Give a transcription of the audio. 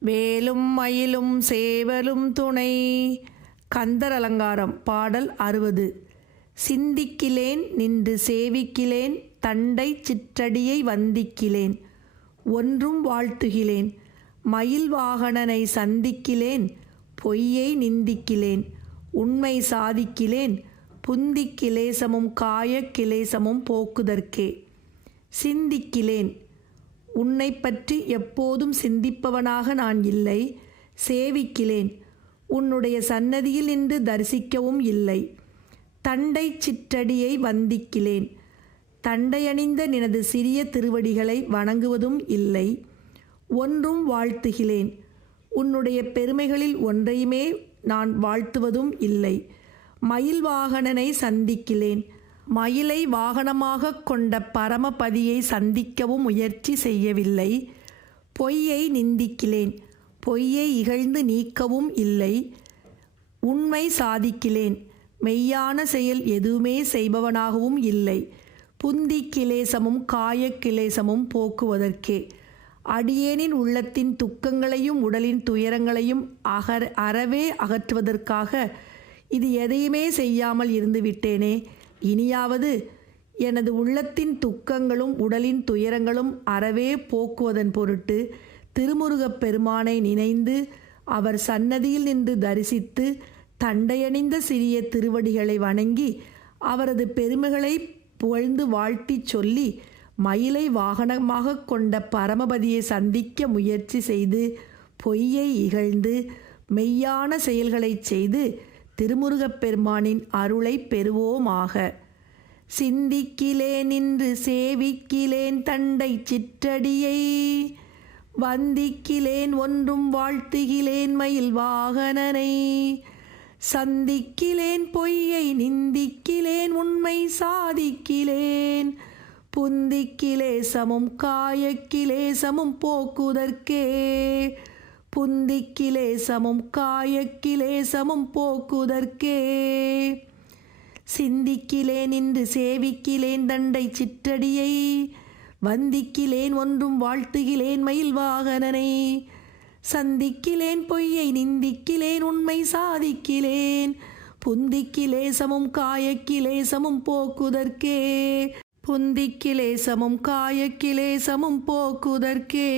வேலும் மயிலும் சேவலும் துணை. கந்தர் அலங்காரம். பாடல் 60. சிந்திக்கிலேன் நின்று சேவிக்கிலேன் தண்டை சிற்றடியை வந்திக்கிலேன் ஒன்றும் வாழ்த்துகிலேன் மயில் வாகனனை சந்திக்கிலேன் பொய்யை நிந்திக்கிலேன் உண்மை சாதிக்கிலேன் புந்திக் கிலேசமும் காயக் கிலேசமும் போக்குதற்கே. சிந்திக்கிலேன். உன்னை பற்றி எப்போதும் சிந்திப்பவனாக நான் இல்லை. சேவிக்கிலேன். உன்னுடைய சன்னதியில் நின்று தரிசிக்கவும் இல்லை. தண்டை சிற்றடியை வந்திக்கிலேன். தண்டையணிந்த நினது சிறிய திருவடிகளை வணங்குவதும் இல்லை. ஒன்றும் வாழ்த்துகிலேன். உன்னுடைய பெருமைகளில் ஒன்றையுமே நான் வாழ்த்துவதும் இல்லை. மயில் வாகனனை சந்திக்கிலேன். மயிலை வாகனமாக கொண்ட பரமபதியை சந்திக்கவும் முயற்சி செய்யவில்லை. பொய்யை நிந்திக்கிலேன். பொய்யை இகழ்ந்து நீக்கவும் இல்லை. உண்மை சாதிக்கிலேன். மெய்யான செயல் எதுவுமே செய்பவனாகவும் இல்லை. புந்திக் கிலேசமும் காயக் கிலேசமும் போக்குவதற்கே. அடியேனின் உள்ளத்தின் துக்கங்களையும் உடலின் துயரங்களையும் அறவே அகற்றுவதற்காக இது எதையுமே செய்யாமல் இருந்து விட்டேனே. இனியாவது எனது உள்ளத்தின் துக்கங்களும் உடலின் துயரங்களும் அறவே போக்குவதன் பொருட்டு திருமுருகப் பெருமானை நினைந்து அவர் சன்னதியில் நின்று தரிசித்து தண்டையணிந்த சிறிய திருவடிகளை வணங்கி அவரது பெருமைகளை புகழ்ந்து வாழ்த்திச் சொல்லி மயிலை வாகனமாக கொண்ட பரமபதியை சந்திக்க முயற்சி செய்து பொய்யை இகழ்ந்து மெய்யான செயல்களை செய்து திருமுருகப் பெருமானின் அருளை பெறுவோமாக. சிந்திக்கிலேன் நின்று சேவிக்கிலேன் தண்டை சிற்றடியை வந்திக்கிலேன் ஒன்றும் வாழ்த்துகிலேன் மயில் வாகனனை சந்திக்கிலேன் பொய்யை நிந்திக்கிலேன் உண்மை சாதிக்கிலேன் புந்திக் கிலேசமும் காயக் கிலேசமும் போக்குதற்கே. புந்திக் கிலேசமும் காயக் கிலேசமும் போக்குதற்கே. சிந்திக்கிலேன் நின்று சேவிக்கிலேன் தண்டை சிற்றடியை வந்திக்கிலேன் ஒன்றும் வாழ்த்துகிலேன் மயில் வாகனனை சந்திக்கிலேன் பொய்யை நிந்திக்கிலேன் உண்மை சாதிக்கிலேன் புந்திக் கிலேசமும் காயக் கிலேசமும் போக்குதற்கே. புந்திக் கிலேசமும் காயக் கிலேசமும் போக்குதற்கே.